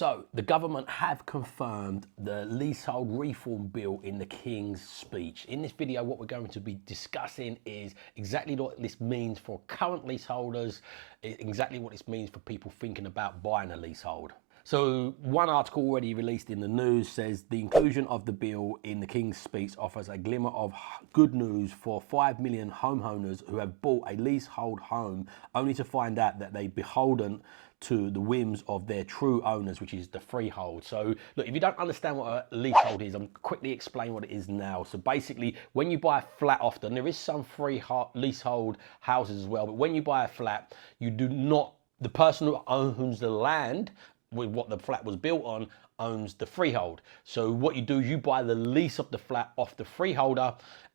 So the government have confirmed the leasehold reform bill in the King's speech. In this video, what we're going to be discussing is exactly what this means for current leaseholders, exactly what this means for people thinking about buying a leasehold. So one article already released in the news says the inclusion of the bill in the King's speech offers a glimmer of good news for 5 million homeowners who have bought a leasehold home only to find out that they're beholden to the whims of their true owners, which is the freehold. So look, if you don't understand what a leasehold is, I'm quickly explain what it is now. So basically, when you buy a flat, often there is some leasehold houses as well, but when you buy a flat, you do not, the person who owns the land with what the flat was built on owns the freehold. So what you do is you buy the lease of the flat off the freeholder,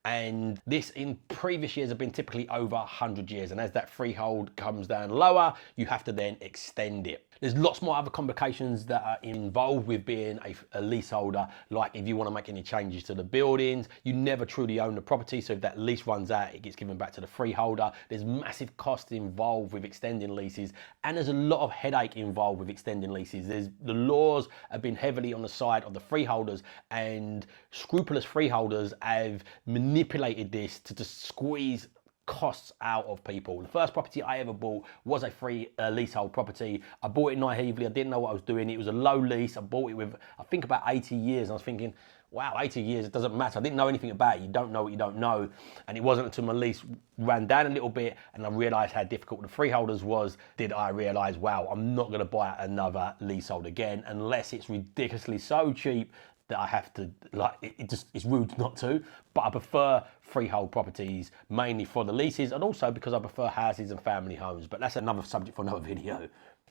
and this in previous years have been typically over 100 years. And as that freehold comes down lower, you have to then extend it. There's lots more other complications that are involved with being a leaseholder, like if you want to make any changes to the buildings, you never truly own the property, so if that lease runs out, it gets given back to the freeholder. There's massive costs involved with extending leases, and there's a lot of headache involved with extending leases. The laws have been heavily on the side of the freeholders, and scrupulous freeholders have manipulated this to just squeeze costs out of people. The first property I ever bought was a leasehold property. I bought it naively. I didn't know what I was doing. It was a low lease. I bought it with, I think, about 80 years. I was thinking, wow, 80 years, it doesn't matter. I didn't know anything about it. You don't know what you don't know. And it wasn't until my lease ran down a little bit and I realized how difficult the freeholders was, did I realize, wow, I'm not going to buy another leasehold again unless it's ridiculously so cheap that I have to, like, it's rude not to, but I prefer freehold properties mainly for the leases, and also because I prefer houses and family homes, but that's another subject for another video.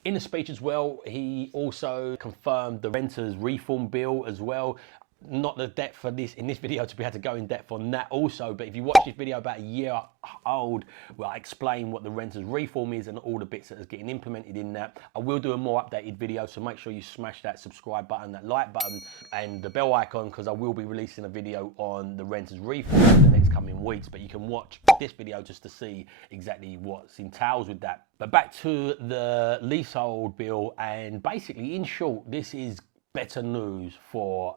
In the speech as well, he also confirmed the renters reform bill as well. Not the depth for this in this video to be able to go in depth on that also, but if you watch this video about a year old where I explain what the renters reform is and all the bits that is getting implemented in that, I will do a more updated video, so make sure you smash that subscribe button, that like button and the bell icon, because I will be releasing a video on the renters reform in the next coming weeks, but you can watch this video just to see exactly what's entails with that. But back to the leasehold bill, and basically in short, this is better news for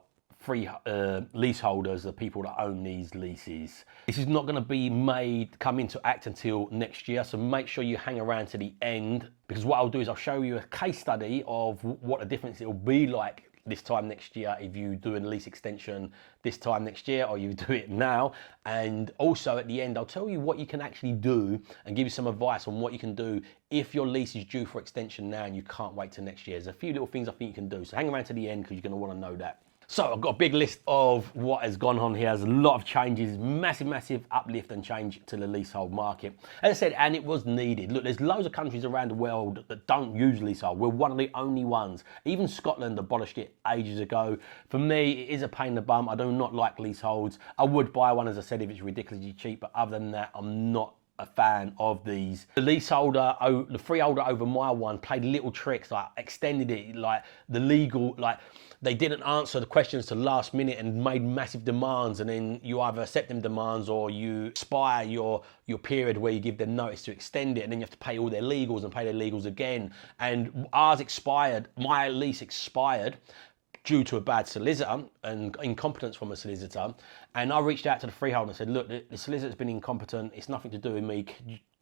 leaseholders, the people that own these leases. This is not going to come into act until next year, so make sure you hang around to the end, because what I'll do is I'll show you a case study of what the difference it will be like this time next year if you do a lease extension this time next year or you do it now. And also at the end I'll tell you what you can actually do and give you some advice on what you can do if your lease is due for extension now and you can't wait till next year. There's a few little things I think you can do, so hang around to the end because you're going to want to know that. So I've got a big list of what has gone on here. There's a lot of changes, massive uplift and change to the leasehold market. As I said, and it was needed. Look, there's loads of countries around the world that don't use leasehold. We're one of the only ones. Even Scotland abolished it ages ago. For me, it is a pain in the bum. I do not like leaseholds. I would buy one, as I said, if it's ridiculously cheap, but other than that, I'm not a fan of these. The leaseholder, the freeholder over my one played little tricks, like extended it, like the legal, like they didn't answer the questions to last minute and made massive demands, and then you either accept them demands or you expire your period where you give them notice to extend it, and then you have to pay all their legals and pay their legals again. And ours expired, my lease expired due to a bad solicitor and incompetence from a solicitor. And I reached out to the freeholder and said, look, the solicitor's been incompetent, it's nothing to do with me,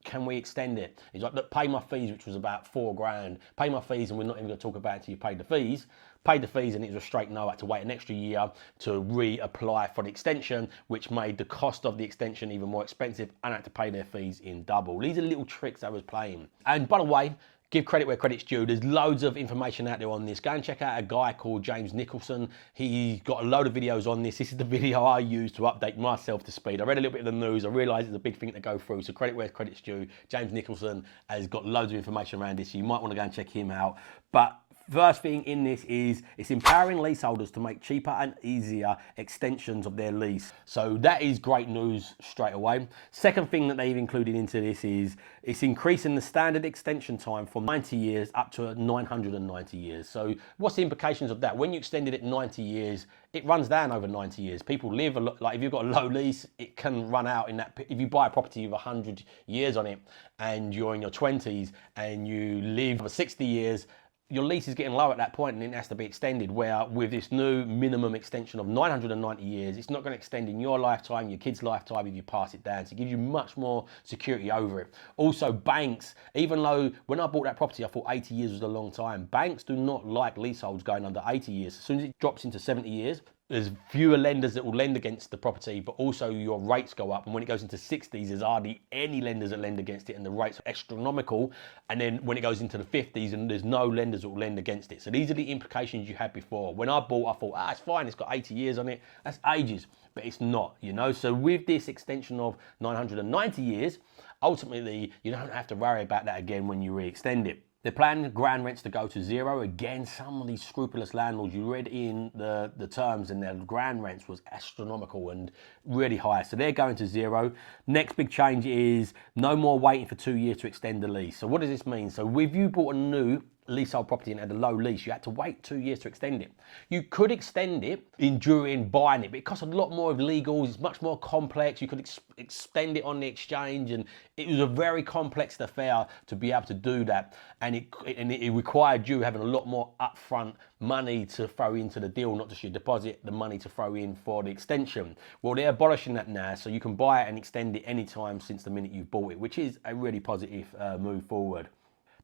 can we extend it? He's like, look, pay my fees, which was about £4,000. Pay my fees and we're not even going to talk about it until you pay the fees. Paid the fees and it was a straight no. I had to wait an extra year to reapply for the extension, which made the cost of the extension even more expensive, and I had to pay their fees in double. These are little tricks I was playing. And by the way, give credit where credit's due. There's loads of information out there on this. Go and check out a guy called James Nicholson. He's got a load of videos on this. This is the video I use to update myself to speed. I read a little bit of the news. I realised it's a big thing to go through. So credit where credit's due. James Nicholson has got loads of information around this, so you might want to go and check him out. But first thing in this is it's empowering leaseholders to make cheaper and easier extensions of their lease. So that is great news straight away. Second thing that they've included into this is it's increasing the standard extension time from 90 years up to 990 years. So what's the implications of that? When you extended it 90 years, it runs down over 90 years. People live, like if you've got a low lease, it can run out in that. If you buy a property with 100 years on it and you're in your 20s and you live for 60 years, your lease is getting low at that point and it has to be extended, where with this new minimum extension of 990 years, it's not going to extend in your lifetime, your kid's lifetime if you pass it down. So it gives you much more security over it. Also, banks, even though when I bought that property, I thought 80 years was a long time, banks do not like leaseholds going under 80 years. As soon as it drops into 70 years, there's fewer lenders that will lend against the property, but also your rates go up. And when it goes into 60s, there's hardly any lenders that lend against it, and the rates are astronomical. And then when it goes into the 50s, and there's no lenders that will lend against it. So these are the implications you had before. When I bought, I thought, it's fine, it's got 80 years on it. That's ages, but it's not, you know? So with this extension of 990 years, ultimately, you don't have to worry about that again when you re-extend it. They're planning ground rents to go to zero. Again, some of these scrupulous landlords, you read in the terms, and their ground rents was astronomical and really high. So they're going to zero. Next big change is no more waiting for 2 years to extend the lease. So what does this mean? So if you bought a new leasehold property and had a low lease, you had to wait 2 years to extend it. You could extend it during buying it, but it costs a lot more of legals. It's much more complex. You could extend it on the exchange, and it was a very complex affair to be able to do that. And it required you having a lot more upfront money to throw into the deal, not just your deposit, the money to throw in for the extension. Well, they're abolishing that now, so you can buy it and extend it anytime since the minute you bought it, which is a really positive move forward.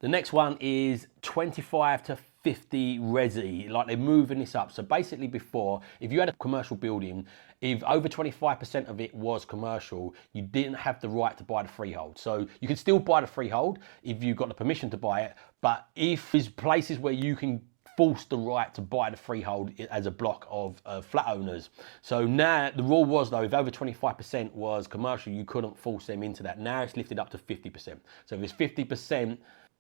The next one is 25 to 50 resi, like they're moving this up. So basically before, if you had a commercial building, if over 25% of it was commercial, you didn't have the right to buy the freehold. So you can still buy the freehold if you got the permission to buy it, but if there's places where you can force the right to buy the freehold as a block of flat owners. So now the rule was, though, if over 25% was commercial, you couldn't force them into that. Now it's lifted up to 50%. So if it's 50%,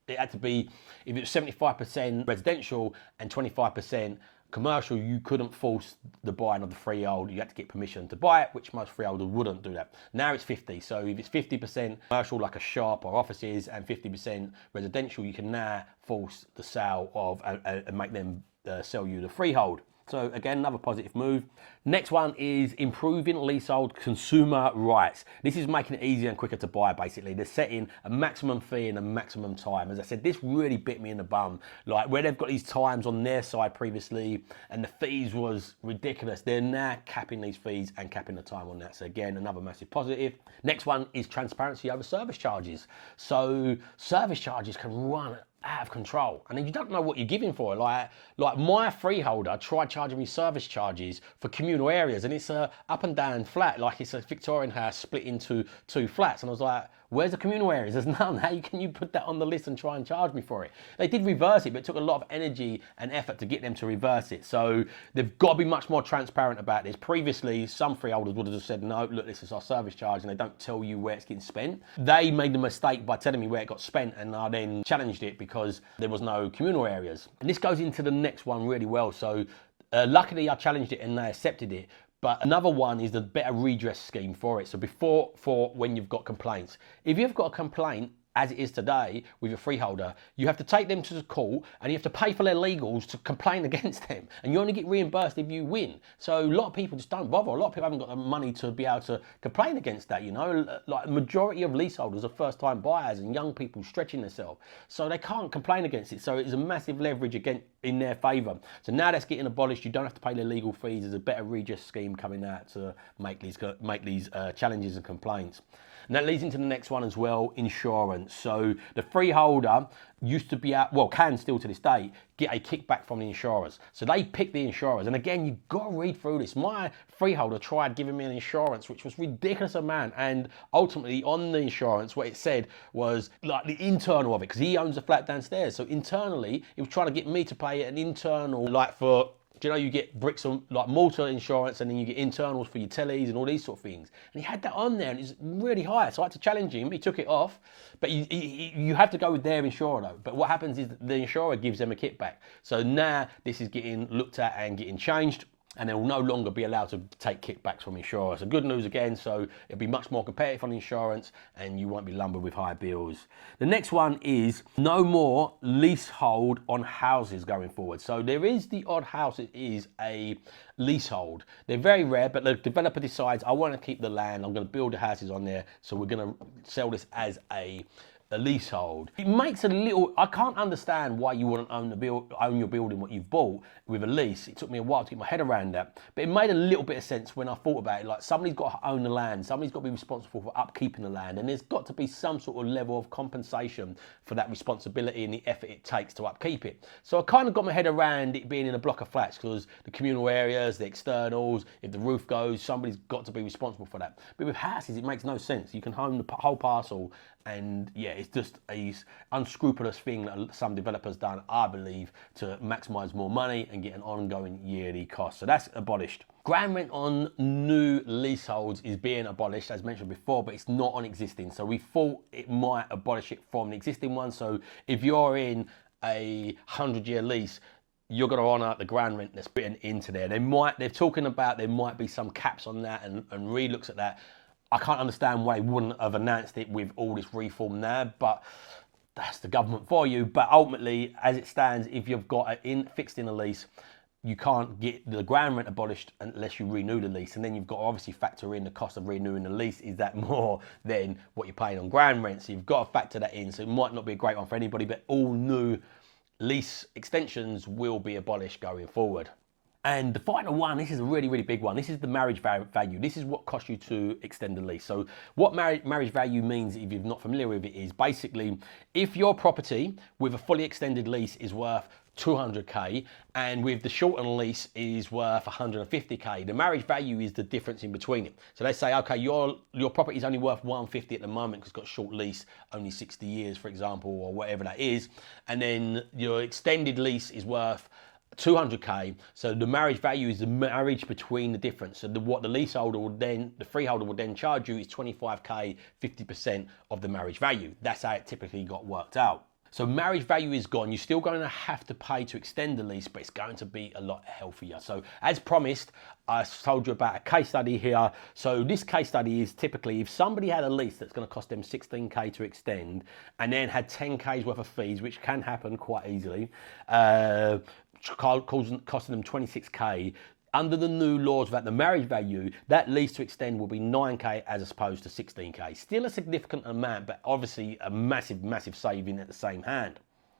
it had to be, if it was 75% residential and 25% commercial, you couldn't force the buying of the freehold. You had to get permission to buy it, which most freeholders wouldn't do that. Now it's 50. So if it's 50% commercial, like a shop or offices, and 50% residential, you can now force the sale of and make them sell you the freehold. So again, another positive move. Next one is improving leasehold consumer rights. This is making it easier and quicker to buy, basically. They're setting a maximum fee and a maximum time. As I said, this really bit me in the bum. Like, where they've got these times on their side previously, and the fees was ridiculous, they're now capping these fees and capping the time on that. So again, another massive positive. Next one is transparency over service charges. So service charges can run out of control, and then you don't know what you're giving for it. Like my freeholder tried charging me service charges for communal areas, and it's a up and down flat, like it's a Victorian house split into 2 flats, and I was like, where's the communal areas? There's none. How can you put that on the list and try and charge me for it? They did reverse it, but it took a lot of energy and effort to get them to reverse it. So they've got to be much more transparent about this. Previously, some freeholders would have just said, no, look, this is our service charge, and they don't tell you where it's getting spent. They made the mistake by telling me where it got spent, and I then challenged it because there was no communal areas. And this goes into the next one really well. So luckily I challenged it and they accepted it. But another one is the better redress scheme for it. So for when you've got complaints. If you've got a complaint, as it is today with your freeholder, you have to take them to the court and you have to pay for their legals to complain against them. And you only get reimbursed if you win. So a lot of people just don't bother. A lot of people haven't got the money to be able to complain against that, you know. Like the majority of leaseholders are first-time buyers and young people stretching themselves. So they can't complain against it. So it's a massive leverage again in their favour. So now that's getting abolished. You don't have to pay the legal fees. There's a better redress scheme coming out to make these challenges and complaints. And that leads into the next one as well, insurance. So the freeholder used to be out, well, can still to this day, get a kickback from the insurers. So they pick the insurers. And again, you've got to read through this. My freeholder tried giving me an insurance, which was ridiculous amount. And ultimately on the insurance, what it said was like the internal of it, because he owns a flat downstairs. So internally, he was trying to get me to pay an internal, like for, do you know, you get bricks and like mortar insurance, and then you get internals for your tellies and all these sort of things. And he had that on there, and it's really high. So I had to challenge him. He took it off, but you have to go with their insurer though. But what happens is the insurer gives them a kickback. So now this is getting looked at and getting changed, and they will no longer be allowed to take kickbacks from insurers. So good news again, so it'll be much more competitive on insurance and you won't be lumbered with high bills. The next one is no more leasehold on houses going forward. So there is the odd house that is a leasehold. They're very rare, but the developer decides, I want to keep the land, I'm going to build the houses on there, so we're going to sell this as a a leasehold. It makes a little, I can't understand why you wouldn't own your building, what you've bought with a lease. It took me a while to get my head around that, but it made a little bit of sense when I thought about it. Like, somebody's got to own the land, somebody's got to be responsible for upkeeping the land, and there's got to be some sort of level of compensation for that responsibility and the effort it takes to upkeep it. So I kind of got my head around it being in a block of flats, because the communal areas, the externals, if the roof goes, somebody's got to be responsible for that. But with houses, it makes no sense. You can own the whole parcel, and yeah, it's just a unscrupulous thing that some developers done, I believe, to maximise more money and get an ongoing yearly cost. So that's abolished. Ground rent on new leaseholds is being abolished, as mentioned before, but it's not on existing. So we thought it might abolish it from the existing one. So if you're in a 100-year lease, you're going to honour the ground rent that's written into there. They're talking about there might be some caps on that, and Reed looks at that. I can't understand why they wouldn't have announced it with all this reform now, but that's the government for you. But ultimately, as it stands, if you've got it fixed in a lease, you can't get the ground rent abolished unless you renew the lease. And then you've got to obviously factor in the cost of renewing the lease. Is that more than what you're paying on ground rent? So you've got to factor that in. So it might not be a great one for anybody, but all new lease extensions will be abolished going forward. And the final one, this is a really, really big one. This is the marriage value. This is what costs you to extend the lease. So what marriage value means, if you're not familiar with it, is basically if your property with a fully extended lease is worth 200k and with the shortened lease is worth 150k, the marriage value is the difference in between it. So they say, okay, your property is only worth 150 at the moment because it's got a short lease, only 60 years, for example, or whatever that is. And then your extended lease is worth 200k, so the marriage value is the marriage between the difference. So what the leaseholder would then, the freeholder would then charge you is 25k, 50% of the marriage value. That's how it typically got worked out. So marriage value is gone. You're still going to have to pay to extend the lease, but it's going to be a lot healthier. So as promised, I told you about a case study here. So this case study is typically if somebody had a lease that's going to cost them 16k to extend and then had 10k's worth of fees, which can happen quite easily, costing them 26k. Under the new laws about the marriage value, that lease to extend will be 9k as opposed to 16k. Still a significant amount, but obviously a massive, massive saving at the same hand.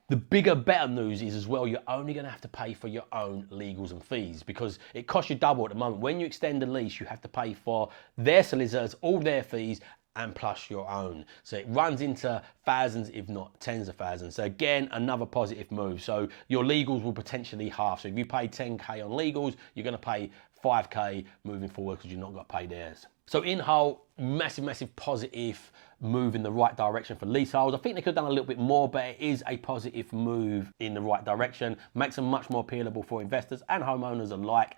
The bigger, better news is as well, you're only going to have to pay for your own legals and fees because it costs you double at the moment. When you extend the lease, you have to pay for their solicitors, all their fees, and plus your own. So it runs into thousands, if not tens of thousands. So again, another positive move. So your legals will potentially half. So if you pay 10k on legals, you're going to pay 5k moving forward because you're not going to pay theirs. So in whole, massive, massive positive move in the right direction for leaseholds. I think they could have done a little bit more, but it is a positive move in the right direction. Makes them much more appealable for investors and homeowners alike.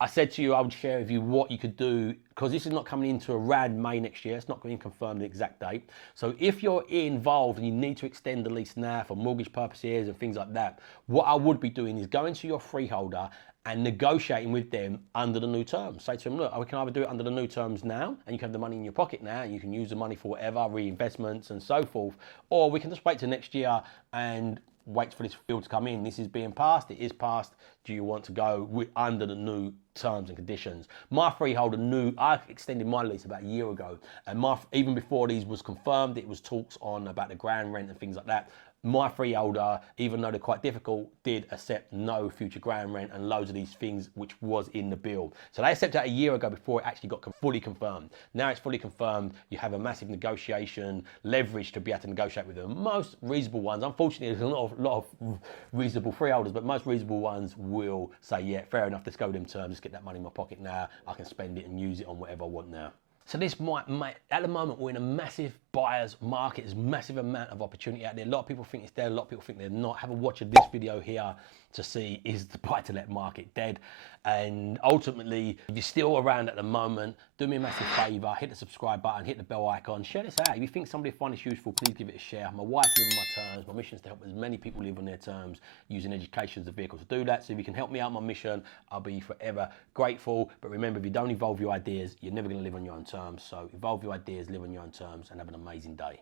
I said to you I would share with you what you could do because this is not coming into around May next year. It's not going to confirm the exact date. So if you're involved and you need to extend the lease now for mortgage purposes and things like that, what I would be doing is going to your freeholder and negotiating with them under the new terms. Say to them, look, we can either do it under the new terms now, and you can have the money in your pocket now, and you can use the money for whatever, reinvestments and so forth, or we can just wait till next year and wait for this bill to come in. This is being passed, it is passed. Do you want to go under the new terms and conditions? My freeholder knew, I extended my lease about a year ago, and even before these was confirmed, it was talks on about the ground rent and things like that. My freeholder, even though they're quite difficult, did accept no future ground rent and loads of these things which was in the bill. So they accepted that a year ago before it actually got fully confirmed. Now it's fully confirmed, you have a massive negotiation leverage to be able to negotiate with them. Most reasonable ones, unfortunately there's a lot of reasonable freeholders, but most reasonable ones will say, yeah, fair enough, let's go with them terms, let's get that money in my pocket now, I can spend it and use it on whatever I want now. So this might, at the moment, we're in a massive buyer's market. There's a massive amount of opportunity out there. A lot of people think it's dead. A lot of people think they're not. Have a watch of this video here to see, is the buy-to-let market dead? And ultimately, if you're still around at the moment, do me a massive favor, hit the subscribe button, hit the bell icon, share this out. If you think somebody will find this useful, please give it a share. My wife lives on my terms. My mission is to help as many people live on their terms using education as a vehicle to do that. So if you can help me out on my mission, I'll be forever grateful. But remember, if you don't evolve your ideas, you're never going to live on your own terms. So evolve your ideas, live on your own terms, and have an amazing day.